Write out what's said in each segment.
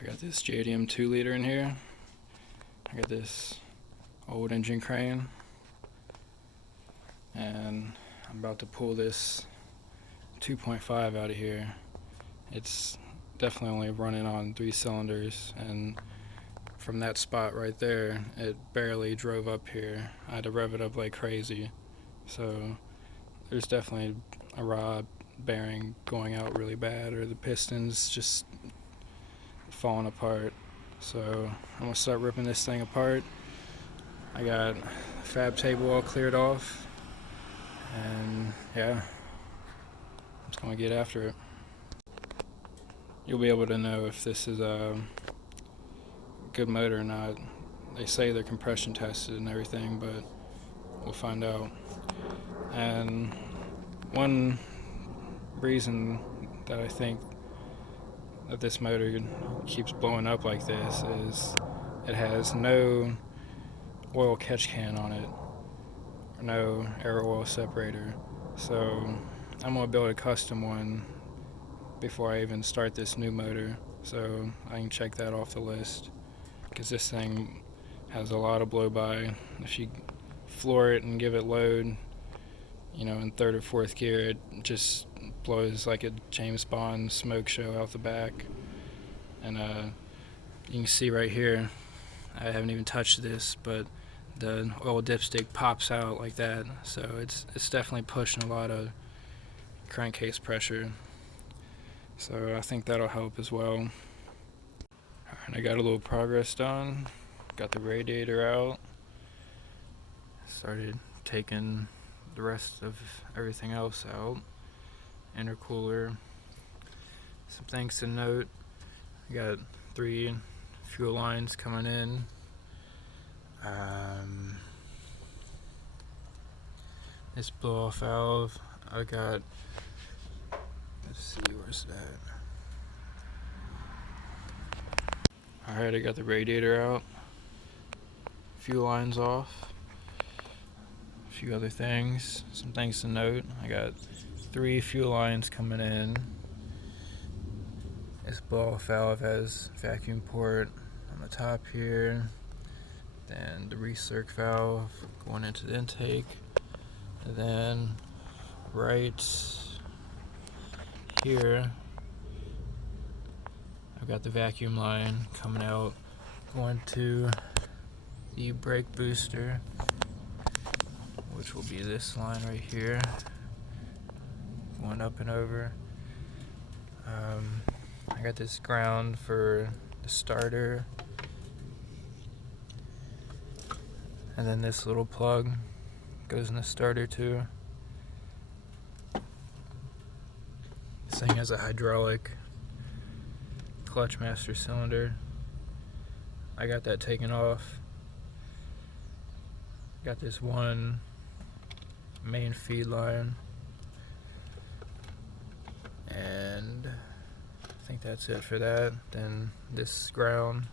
I got this JDM 2-liter in here. I got this old engine crane, and I'm about to pull this 2.5 out of here. It's definitely only running on 3 cylinders, and from that spot right there, it barely drove up here. I had to rev it up like crazy. So there's definitely a rod bearing going out really bad, or the piston's just falling apart. So I'm gonna start ripping this thing apart. I got the fab table all cleared off, and yeah, I'm just gonna get after it. You'll be able to know if this is a good motor or not. They say they're compression tested and everything, but we'll find out. And one reason that I think that this motor keeps blowing up like this is it has no oil catch can on it, or no air oil separator. So I'm gonna build a custom one before I even start this new motor, so I can check that off the list, because this thing has a lot of blow by. If you floor it and give it load, in 3rd or 4th gear, it just blows like a James Bond smoke show out the back. And you can see right here, I haven't even touched this, but the oil dipstick pops out like that. So it's definitely pushing a lot of crankcase pressure. So I think that'll help as well. And I got a little progress done. Got the radiator out. Started taking the rest of everything else out. Intercooler. Some things to note. I got 3 fuel lines coming in. This blow off valve, I got, let's see, where's that? Alright, I got the radiator out. Fuel lines off. A few other things, some things to note. I got 3 fuel lines coming in. This blow off valve has vacuum port on the top here. Then the recirc valve going into the intake. And then right here, I've got the vacuum line coming out, going to the brake booster, which will be this line right here, going up and over. I got this ground for the starter, and then this little plug goes in the starter too. This thing has a hydraulic clutch master cylinder. I got that taken off. Got this one main feed line, and I think that's it for that. Then this ground.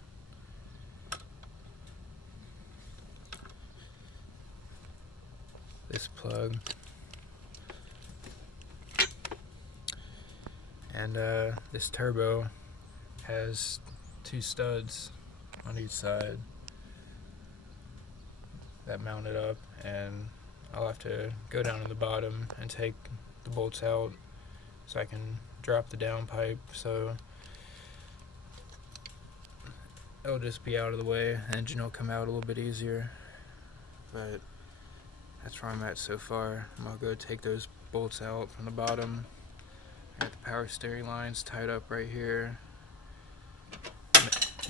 This plug. And this turbo has 2 studs on each side that mount it up, and I'll have to go down to the bottom and take the bolts out so I can drop the downpipe, so it'll just be out of the way. The engine will come out a little bit easier, but that's where I'm at so far. I'm gonna go take those bolts out from the bottom. I got the power steering lines tied up right here.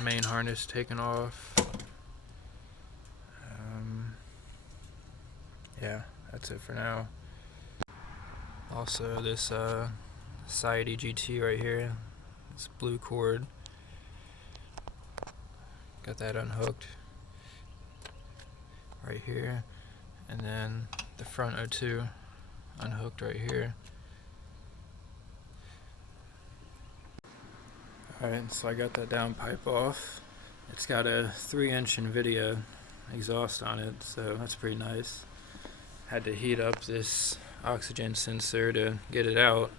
Main harness taken off. Yeah, that's it for now. Also, this Side EGT right here, this blue cord, got that unhooked right here, and then the front O2 unhooked right here. Alright, so I got that downpipe off. It's got a 3-inch NVIDIA exhaust on it, so that's pretty nice. Had to heat up this oxygen sensor to get it out,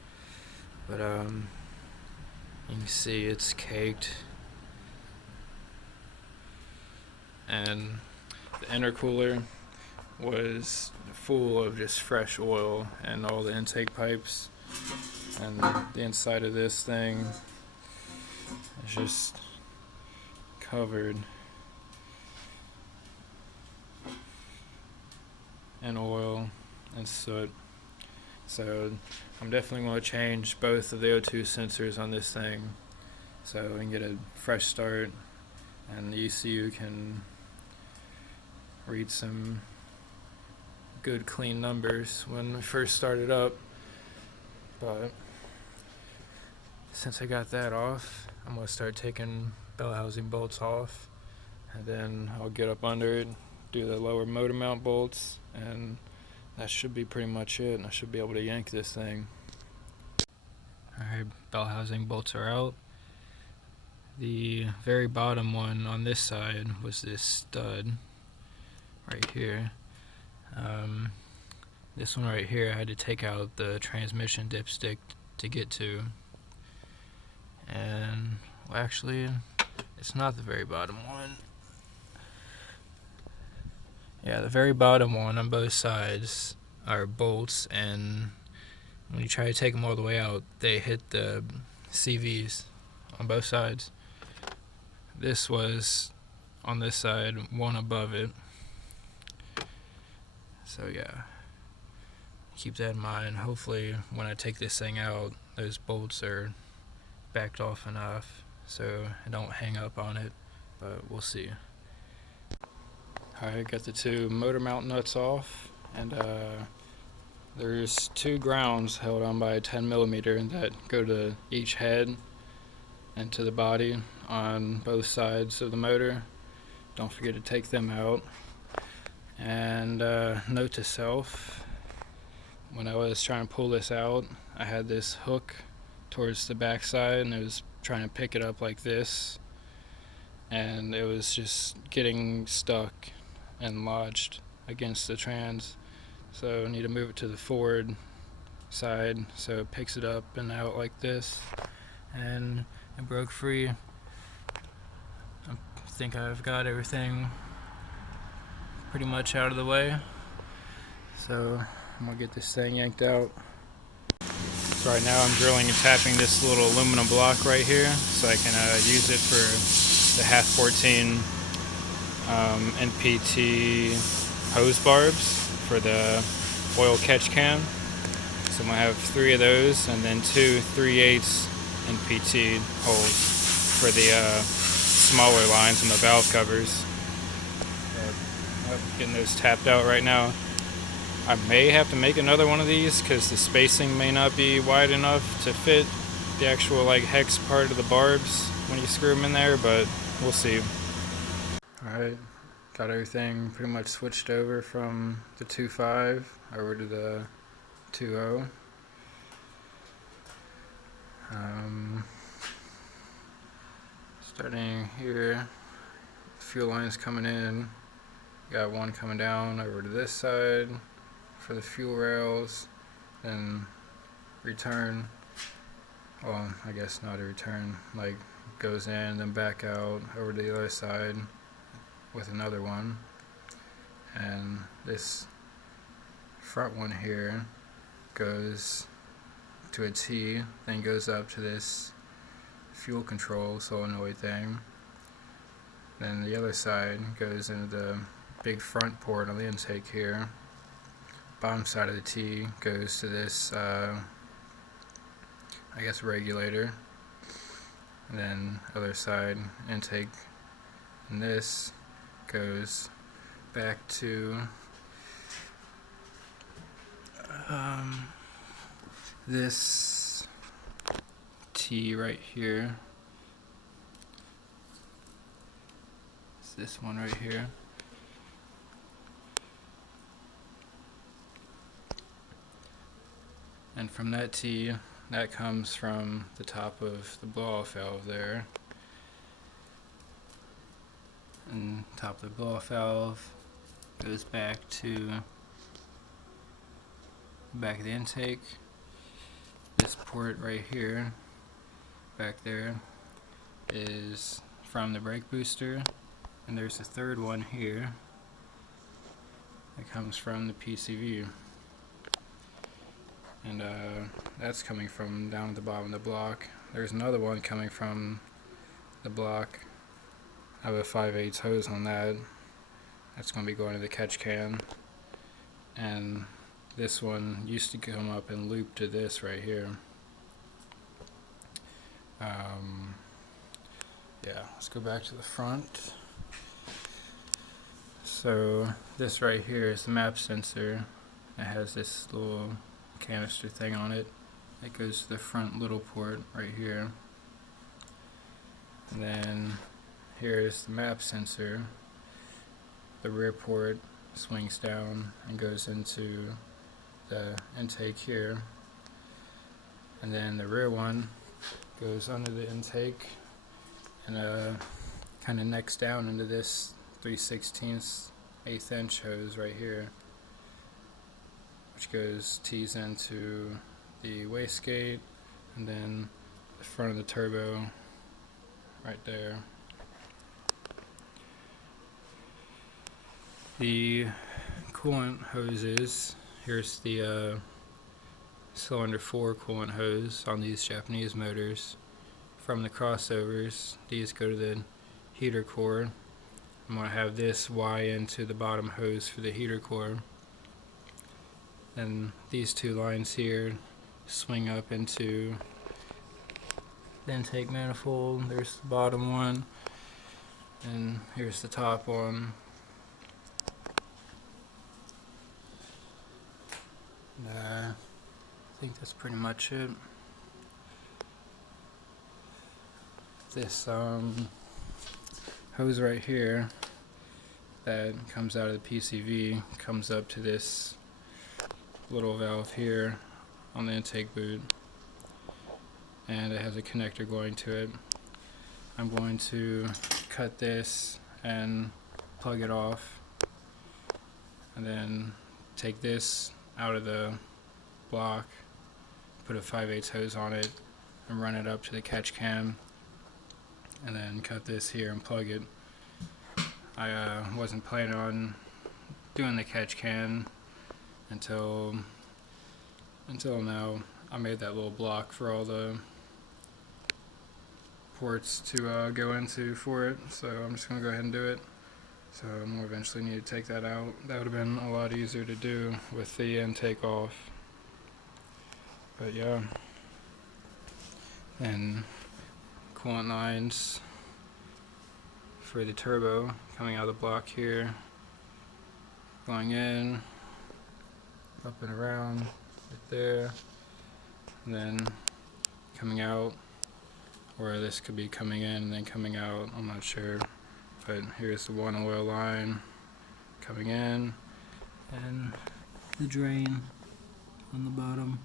but you can see it's caked. and the intercooler was full of just fresh oil, and all the intake pipes and the inside of this thing is just covered in oil and soot. So I'm definitely going to change both of the O2 sensors on this thing so we can get a fresh start and the ECU can read some good clean numbers when we first started up. But since I got that off, I'm going to start taking bell housing bolts off, and then I'll get up under it, do the lower motor mount bolts, and that should be pretty much it. I should be able to yank this thing. Alright, bell housing bolts are out. The very bottom one on this side was this stud right here. This one right here I had to take out the transmission dipstick to get to. And, well, actually, it's not the very bottom one. Yeah, the very bottom one on both sides are bolts, and when you try to take them all the way out, they hit the CVs on both sides. This was on this side, one above it. So yeah, keep that in mind. Hopefully when I take this thing out, those bolts are backed off enough so I don't hang up on it, but we'll see. Alright, got the two motor mount nuts off, and there's two grounds held on by a 10mm that go to each head and to the body on both sides of the motor. Don't forget to take them out. And note to self, when I was trying to pull this out, I had this hook towards the back side and I was trying to pick it up like this, and it was just getting stuck and lodged against the trans. So I need to move it to the forward side so it picks it up and out like this, and it broke free. I think I've got everything pretty much out of the way, so I'm gonna get this thing yanked out. So right now I'm drilling and tapping this little aluminum block right here so I can use it for the 1/14 NPT hose barbs for the oil catch can. So I'm gonna have 3 of those and then 2 3/8 NPT holes for the smaller lines and the valve covers. I'm getting those tapped out right now. I may have to make another one of these because the spacing may not be wide enough to fit the actual like hex part of the barbs when you screw them in there, but we'll see. Alright, got everything pretty much switched over from the 2.5 over to the 2.0. Starting here, fuel lines coming in. Got one coming down over to this side for the fuel rails, then return. Well, I guess not a return, like goes in, then back out over to the other side with another one. And this front one here goes to a T, then goes up to this fuel control solenoid thing. Then the other side goes into the big front port on the intake here. Bottom side of the T goes to this, I guess, regulator. And then other side intake, and this goes back to this T right here. It's this one right here. And from that T, that comes from the top of the blow-off valve there. And top of the blow-off valve goes back to the back of the intake. This port right here, back there, is from the brake booster. And there's a third one here that comes from the PCV. And that's coming from down at the bottom of the block. There's another one coming from the block. I have a 5/8 hose on that. That's going to be going to the catch can. And this one used to come up and loop to this right here. Yeah, let's go back to the front. So this right here is the map sensor. It has this little canister thing on it. It goes to the front little port right here. And then here's the map sensor. The rear port swings down and goes into the intake here. And then the rear one goes under the intake and kind of necks down into this 3/16 1/8 inch hose right here, which tees into the wastegate and then the front of the turbo right there. The coolant hoses, here's the cylinder 4 coolant hose on these Japanese motors. From the crossovers, these go to the heater core. I'm going to have this Y into the bottom hose for the heater core. And these two lines here swing up into the intake manifold. There's the bottom one, and here's the top one. I think that's pretty much it. This hose right here that comes out of the PCV comes up to this little valve here on the intake boot, and it has a connector going to it. I'm going to cut this and plug it off, and then take this out of the block, put a 5/8 hose on it, and run it up to the catch can, and then cut this here and plug it. I wasn't planning on doing the catch can until now. I made that little block for all the ports to go into for it, so I'm just going to go ahead and do it. So I'm going to eventually need to take that out. That would have been a lot easier to do with the intake off. But yeah. And coolant lines for the turbo coming out of the block here, going in, up and around right there, and then coming out, or this could be coming in and then coming out, I'm not sure. But here's the one oil line coming in, and the drain on the bottom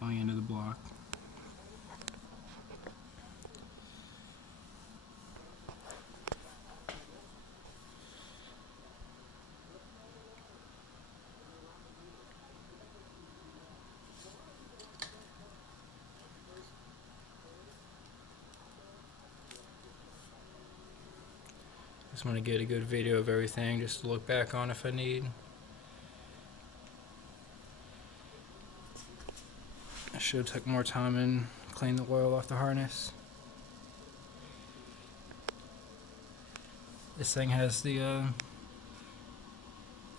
going into the block. Just want to get a good video of everything just to look back on if I need. I should have took more time and cleaned the oil off the harness. This thing has the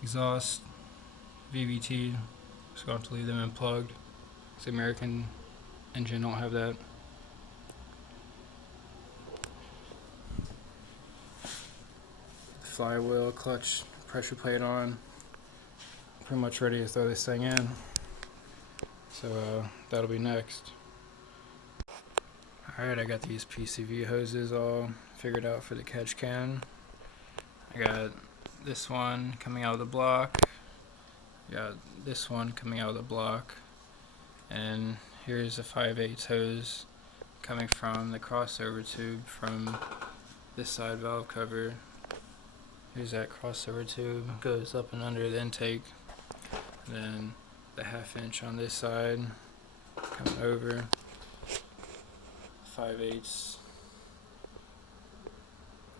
exhaust VVT, so I'll have to leave them unplugged. The American engine don't have that. Flywheel, clutch, pressure plate on. Pretty much ready to throw this thing in. So that'll be next. Alright, I got these PCV hoses all figured out for the catch can. I got this one coming out of the block. I got this one coming out of the block. And here's a 5/8 hose coming from the crossover tube from this side valve cover. Here's that crossover tube, goes up and under the intake. And then the 1/2 inch on this side, coming over. 5/8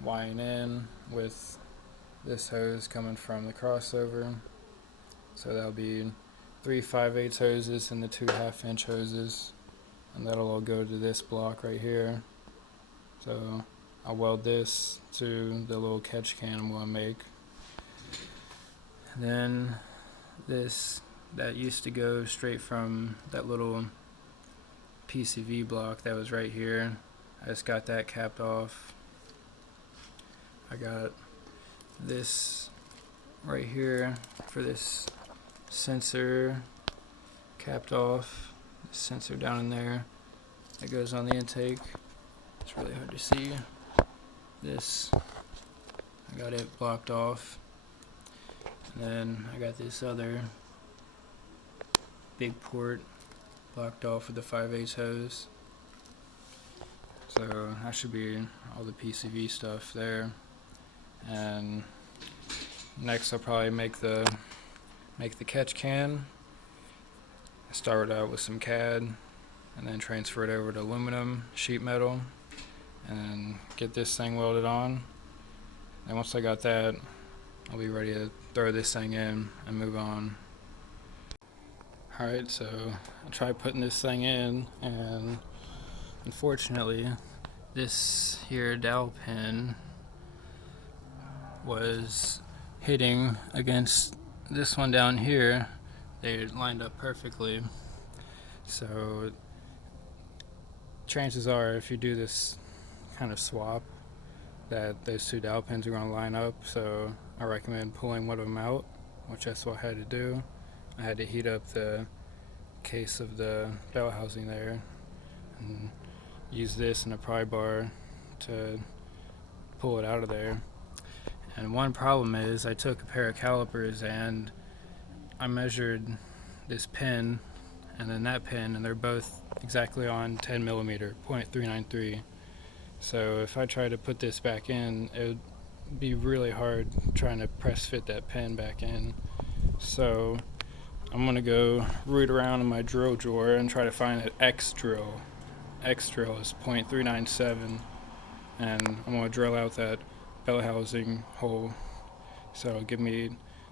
wiring in with this hose coming from the crossover. So that'll be 3 5/8 hoses and the 2 1/2-inch hoses, and that'll all go to this block right here. So I'll weld this to the little catch can I'm going to make. Then this, that used to go straight from that little PCV block that was right here. I just got that capped off. I got this right here for this sensor capped off. This sensor down in there that goes on the intake. It's really hard to see. This, I got it blocked off. And then I got this other big port blocked off with the 5/8 hose. So that should be all the PCV stuff there. And next I'll probably make the catch can. Start out with some CAD and then transfer it over to aluminum sheet metal and get this thing welded on. And once I got that, I'll be ready to throw this thing in and move on. Alright, so I tried putting this thing in, and unfortunately this here dowel pin was hitting against this one down here. They lined up perfectly. So chances are, if you do this kind of swap, that those 2 dowel pins are going to line up. So I recommend pulling one of them out, which that's what I had to do. I had to heat up the case of the bell housing there and use this and a pry bar to pull it out of there. And one problem is I took a pair of calipers and I measured this pin and then that pin, and they're both exactly on 10 millimeter, 0.393. So if I try to put this back in, it would be really hard trying to press fit that pin back in. So I'm going to go root around in my drill drawer and try to find an X drill. X drill is 0.397, and I'm going to drill out that bell housing hole, so it'll give me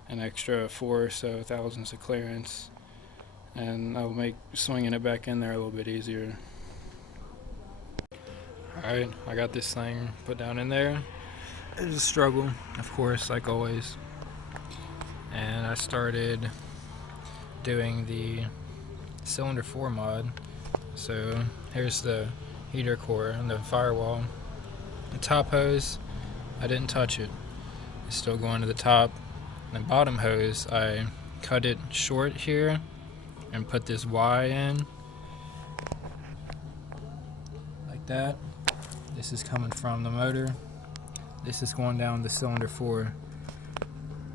an extra 4 or so thousandths of clearance, and that'll make swinging it back in there a little bit easier. Alright, I got this thing put down in there. It was a struggle, of course, like always. And I started doing the cylinder 4 mod. So here's the heater core and the firewall. The top hose, I didn't touch it. It's still going to the top. The bottom hose, I cut it short here and put this Y in like that. This is coming from the motor. This is going down the cylinder 4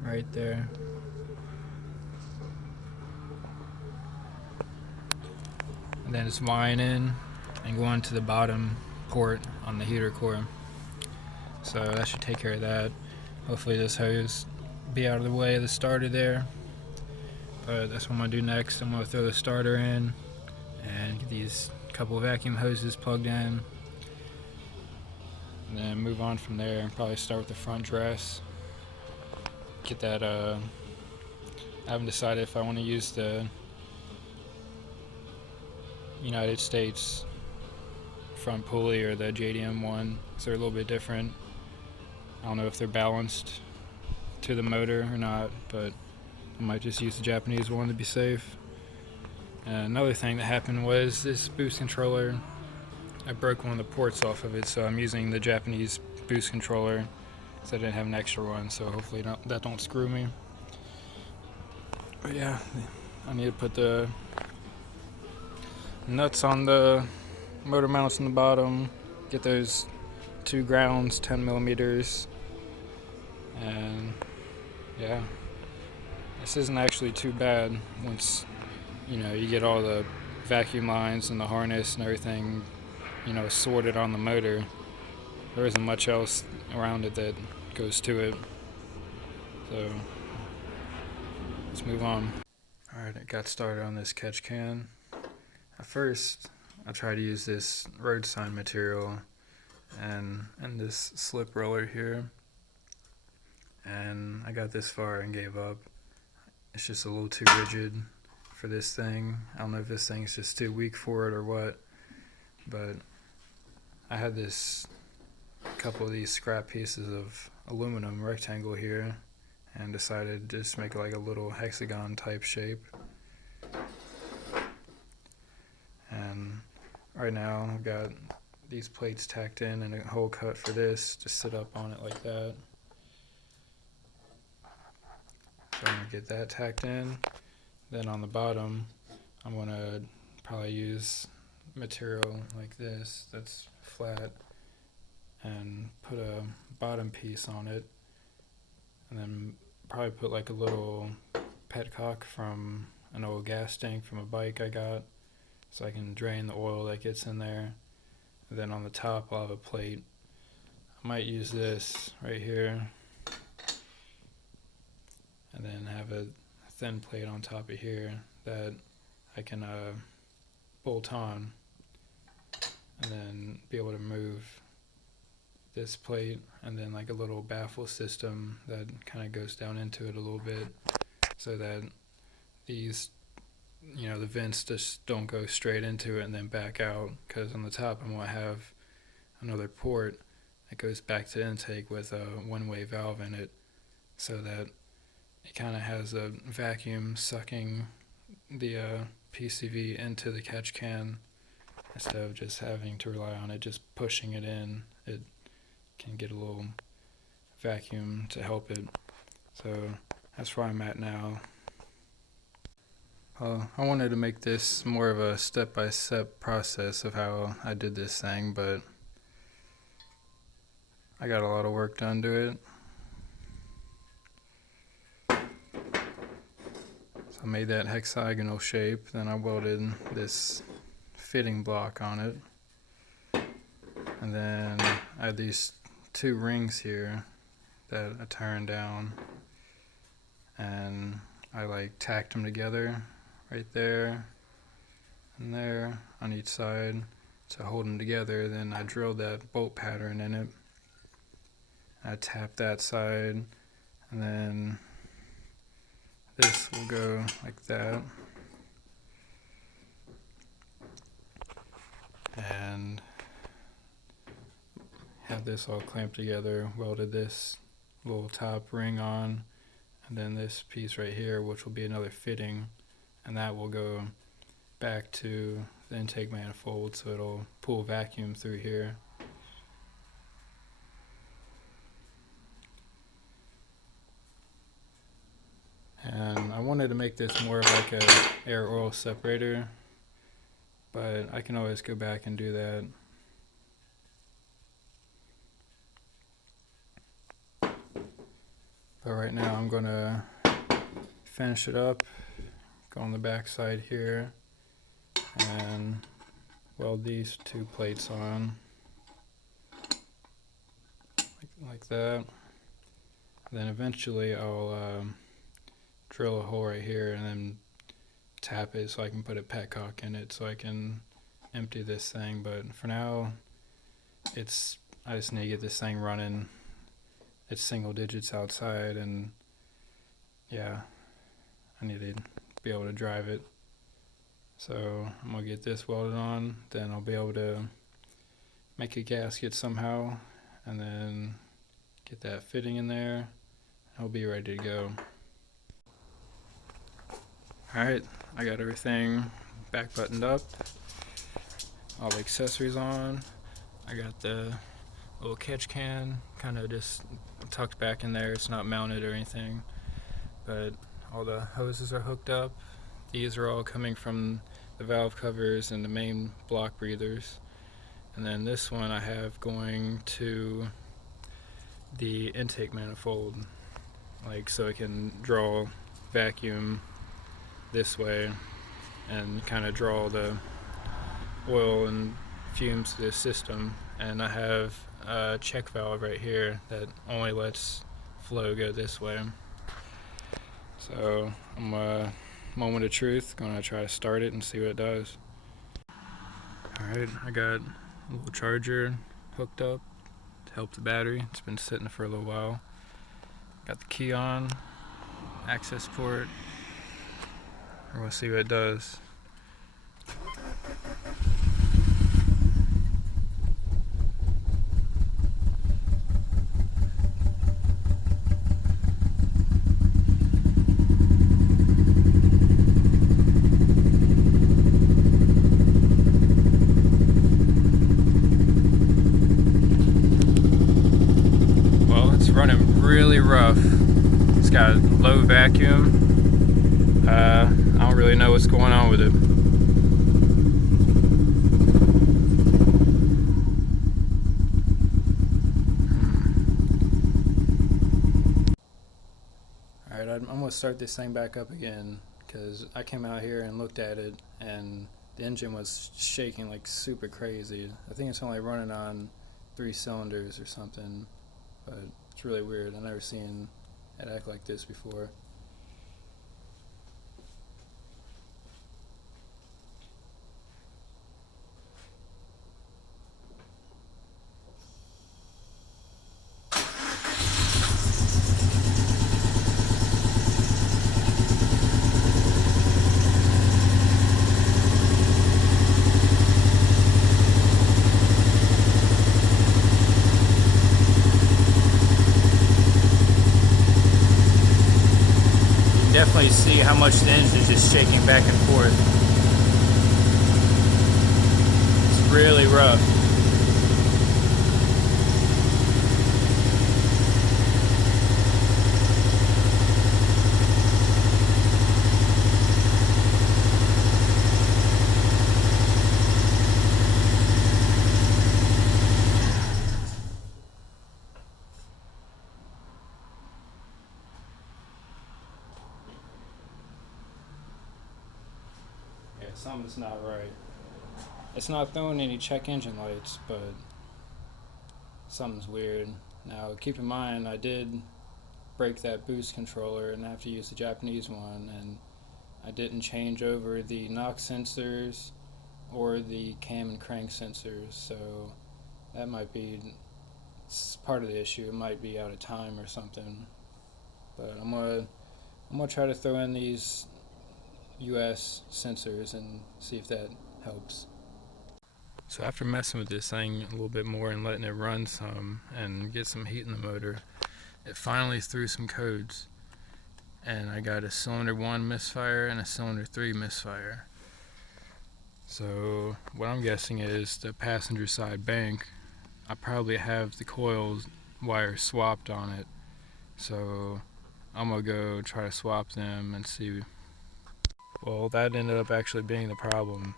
right there. And then it's wiring in and going to the bottom port on the heater core. So that should take care of that. Hopefully this hose be out of the way of the starter there. But that's what I'm going to do next. I'm going to throw the starter in and get these couple of vacuum hoses plugged in. And then move on from there and probably start with the front dress. Get that, I haven't decided if I want to use the United States front pulley or the JDM one, because they're a little bit different. I don't know if they're balanced to the motor or not, but I might just use the Japanese one to be safe. And another thing that happened was this boost controller, I broke one of the ports off of it, so I'm using the Japanese boost controller because I didn't have an extra one, so hopefully that don't screw me. But yeah, I need to put the nuts on the motor mounts on the bottom, get those 2 grounds, 10 millimeters, and yeah, this isn't actually too bad once you get all the vacuum lines and the harness and everything sorted on the motor. There isn't much else around it that goes to it, so let's move on. Alright, I got started on this catch can. At first I try to use this road sign material and this slip roller here, and I got this far and gave up. It's just a little too rigid for this thing. I don't know if this thing's just too weak for it or what, but I had this couple of these scrap pieces of aluminum rectangle here and decided to just make like a little hexagon type shape. And right now I've got these plates tacked in and a hole cut for this to sit up on it like that. So I'm going to get that tacked in. Then on the bottom I'm going to probably use material like this that's flat and put a bottom piece on it, and then probably put like a little petcock from an old gas tank from a bike I got, so I can drain the oil that gets in there. And then on the top I'll have a plate. I might use this right here and then have a thin plate on top of here that I can bolt on, and then be able to move this plate, and then like a little baffle system that kind of goes down into it a little bit, so that these, the vents just don't go straight into it and then back out, because on the top I'm going to have another port that goes back to intake with a one-way valve in it, so that it kind of has a vacuum sucking the PCV into the catch can instead of just having to rely on it just pushing it in. It can get a little vacuum to help it. So that's where I'm at now. I wanted to make this more of a step-by-step process of how I did this thing, but I got a lot of work done to it. So I made that hexagonal shape, then I welded this fitting block on it, and then I had these two rings here that I turned down, and I like tacked them together right there and there on each side to hold them together. Then I drilled that bolt pattern in it. I tapped that side, and then this will go like that, and have this all clamped together, welded this little top ring on, and then this piece right here, which will be another fitting, and that will go back to the intake manifold, so it'll pull vacuum through here. And I wanted to make this more of like a air oil separator, but I can always go back and do that. But right now I'm gonna finish it up, go on the back side here, and weld these two plates on like that. Then eventually I'll drill a hole right here and then tap it so I can put a petcock in it so I can empty this thing. But for now, I just need to get this thing running. It's single digits outside, and yeah, I need to be able to drive it. So I'm gonna get this welded on, then I'll be able to make a gasket somehow, and then get that fitting in there. I'll be ready to go. Alright, I got everything back buttoned up, all the accessories on. I got the little catch can kind of just tucked back in there. It's not mounted or anything, but all the hoses are hooked up. These are all coming from the valve covers and the main block breathers, and then this one I have going to the intake manifold, like so it can draw vacuum this way and kind of draw the oil and fumes to the system. And I have a check valve right here that only lets flow go this way. So I'm moment of truth, gonna try to start it and see what it does. Alright, I got a little charger hooked up to help the battery. It's been sitting for a little while. Got the key on, access port. We're gonna see what it does. Running really rough. It's got low vacuum. I don't really know what's going on with it. Alright, I'm gonna start this thing back up again because I came out here and looked at it and the engine was shaking like super crazy. I think it's only running on 3 cylinders or something, but it's really weird. I've never seen it act like this before. Definitely see how much the engine is just shaking back and forth. It's really rough. Something's not right. It's not throwing any check engine lights, but something's weird. Now, keep in mind, I did break that boost controller and I have to use the Japanese one, and I didn't change over the knock sensors or the cam and crank sensors, so that might be part of the issue. It might be out of time or something. But I'm gonna try to throw in these US sensors and see if that helps. So after messing with this thing a little bit more and letting it run some and get some heat in the motor, it finally threw some codes, and I got a cylinder 1 misfire and a cylinder 3 misfire. So what I'm guessing is the passenger side bank, I probably have the coil wire swapped on it, so I'm gonna go try to swap them and see. Well, that ended up actually being the problem.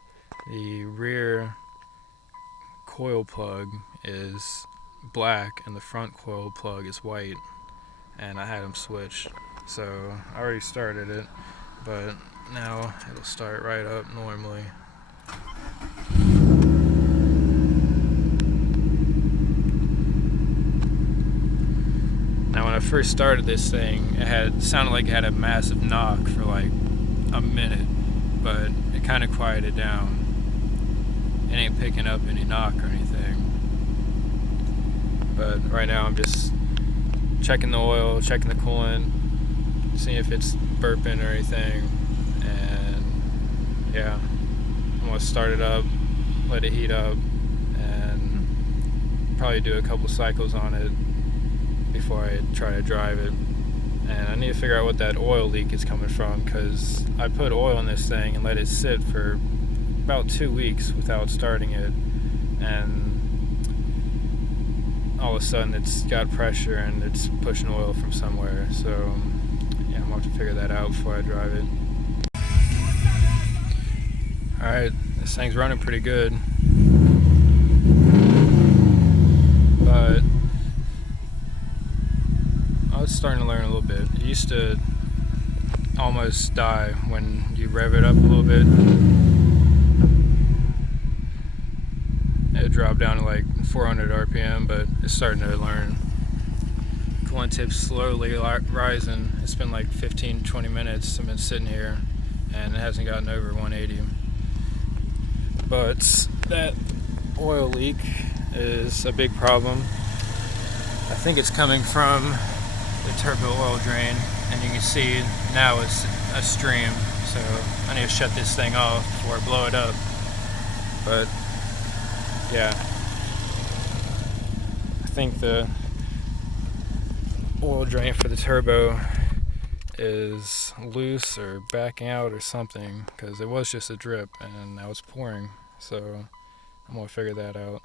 The rear coil plug is black and the front coil plug is white, and I had them switched. So I already started it, but now it'll start right up normally. Now when I first started this thing, it sounded like it had a massive knock for like a minute, but it kind of quieted down. It ain't picking up any knock or anything. But right now I'm just checking the oil, checking the coolant, seeing if it's burping or anything, and yeah, I'm gonna start it up, let it heat up, and probably do a couple cycles on it before I try to drive it. And I need to figure out what that oil leak is coming from, because I put oil in this thing and let it sit for about 2 weeks without starting it, and all of a sudden it's got pressure and it's pushing oil from somewhere. So yeah, I'm going to have to figure that out before I drive it. Alright, this thing's running pretty good, but I was starting to learn a little bit. It used to almost die when you rev it up a little bit. It dropped down to like 400 RPM, but it's starting to learn. Coolant tip's slowly rising. It's been like 15-20 minutes I've been sitting here, and it hasn't gotten over 180. But that oil leak is a big problem. I think it's coming from the turbo oil drain, and you can see now it's a stream, so I need to shut this thing off before I blow it up. But yeah, I think the oil drain for the turbo is loose or backing out or something, because it was just a drip and now it's pouring, so I'm gonna figure that out.